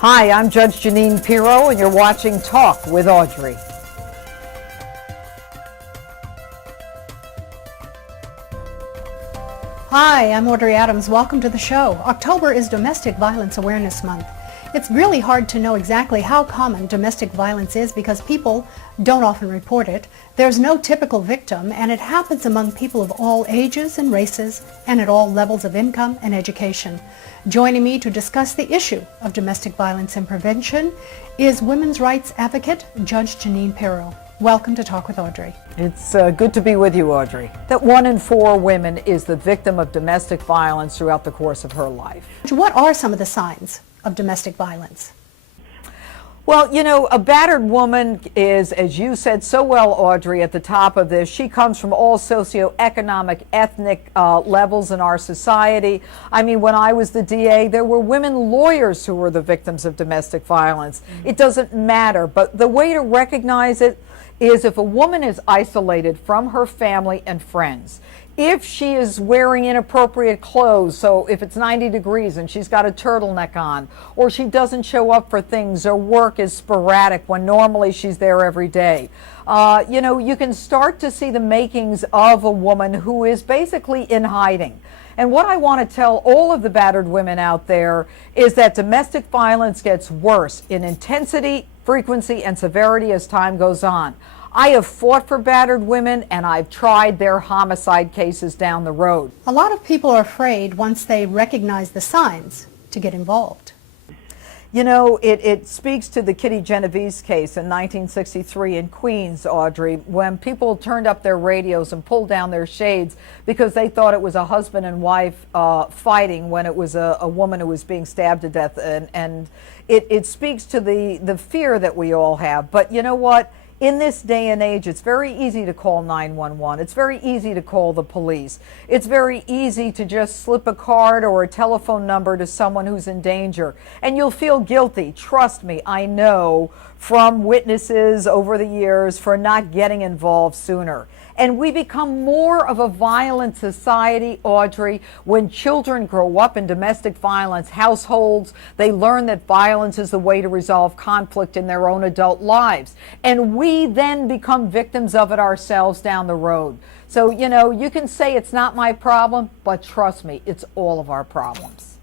Hi, I'm Judge JEANINE Pirrro, and you're watching Talk with Audrey. Hi, I'm Audrey Adams. Welcome to the show. October is Domestic Violence Awareness Month. It's really hard to know exactly how common domestic violence is because people don't often report it. There's no typical victim, and it happens among people of all ages and races and at all levels of income and education. Joining me to discuss the issue of domestic violence and prevention is women's rights advocate Judge JEANINE Pirrro. Welcome to Talk with Audrey. It's good to be with you, Audrey. That 1 in 4 women is the victim of domestic violence throughout the course of her life. What are some of the signs of domestic violence? Well, you know, a battered woman is, as you said so well, Audrey, at the top of this. She comes from all socioeconomic, ethnic levels in our society. I mean, when I was the DA, there were women lawyers who were the victims of domestic violence. It doesn't matter, but the way to recognize it is if a woman is isolated from her family and friends. If she is wearing inappropriate clothes, so if it's 90 degrees and she's got a turtleneck on, or she doesn't show up for things, or work is sporadic when normally she's there every day, you know, you can start to see the makings of a woman who is basically in hiding. And what I want to tell all of the battered women out there is that domestic violence gets worse in intensity, frequency, and severity as time goes on. I have fought for battered women, and I've tried their homicide cases down the road. A lot of people are afraid once they recognize the signs to get involved. You know, it speaks to the Kitty Genovese case in 1963 in Queens, Audrey, when people turned up their radios and pulled down their shades because they thought it was a husband and wife fighting when it was a woman who was being stabbed to death. And it speaks to the fear that we all have. But you know what? In this day and age, it's very easy to call 911. It's very easy to call the police. It's very easy to just slip a card or a telephone number to someone who's in danger. And you'll feel guilty. Trust me, I know from witnesses over the years for not getting involved sooner. And we become more of a violent society, Audrey, when children grow up in domestic violence households. They learn that violence is the way to resolve conflict in their own adult lives. And we then become victims of it ourselves down the road. So, you know, you can say it's not my problem, but trust me, it's all of our problems.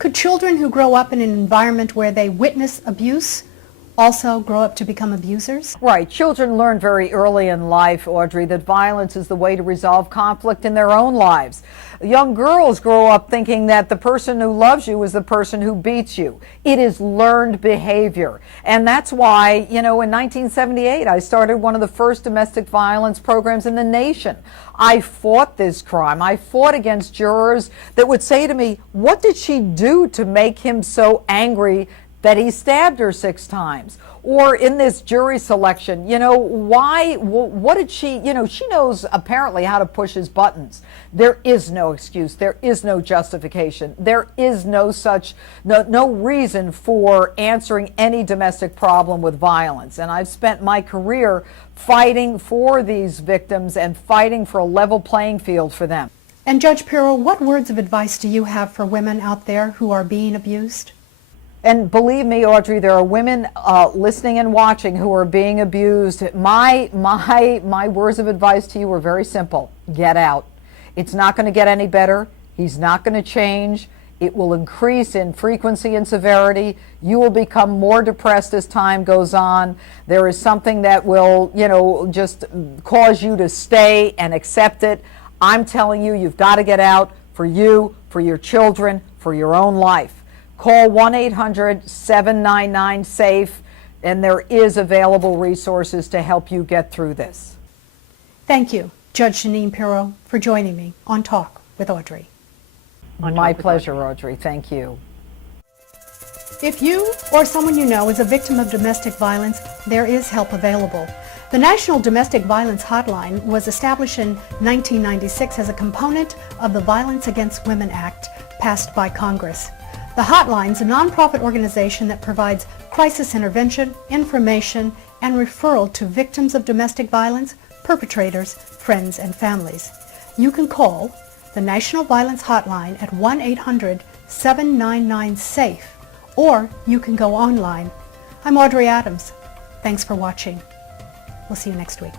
Could children who grow up in an environment where they witness abuse also grow up to become abusers? Right. Children learn very early in life, Audrey, that violence is the way to resolve conflict in their own lives. Young girls grow up thinking that the person who loves you is the person who beats you. It is learned behavior. And that's why, you know, in 1978, I started one of the first domestic violence programs in the nation. I fought this crime. I fought against jurors that would say to me, what did she do to make him so angry that he stabbed her 6 times? Or in this jury selection, you know, why, what did she, you know, she knows apparently how to push his buttons. There is no excuse. There is no justification. There is no reason for answering any domestic problem with violence. And I've spent my career fighting for these victims and fighting for a level playing field for them. And Judge Pirrro, what words of advice do you have for women out there who are being abused? And believe me, Audrey, there are women listening and watching who are being abused. My words of advice to you are very simple. Get out. It's not going to get any better. He's not going to change. It will increase in frequency and severity. You will become more depressed as time goes on. There is something that will, you know, just cause you to stay and accept it. I'm telling you, you've got to get out for you, for your children, for your own life. Call 1-800-799-SAFE, and there is available resources to help you get through this. Thank you, Judge JEANINE Pirrro, for joining me on Talk with Audrey. My pleasure, Audrey. Thank you. If you or someone you know is a victim of domestic violence, there is help available. The National Domestic Violence Hotline was established in 1996 as a component of the Violence Against Women Act passed by Congress. The hotline is a nonprofit organization that provides crisis intervention, information, and referral to victims of domestic violence, perpetrators, friends, and families. You can call the National Violence Hotline at 1-800-799-SAFE or you can go online. I'm Audrey Adams. Thanks for watching. We'll see you next week.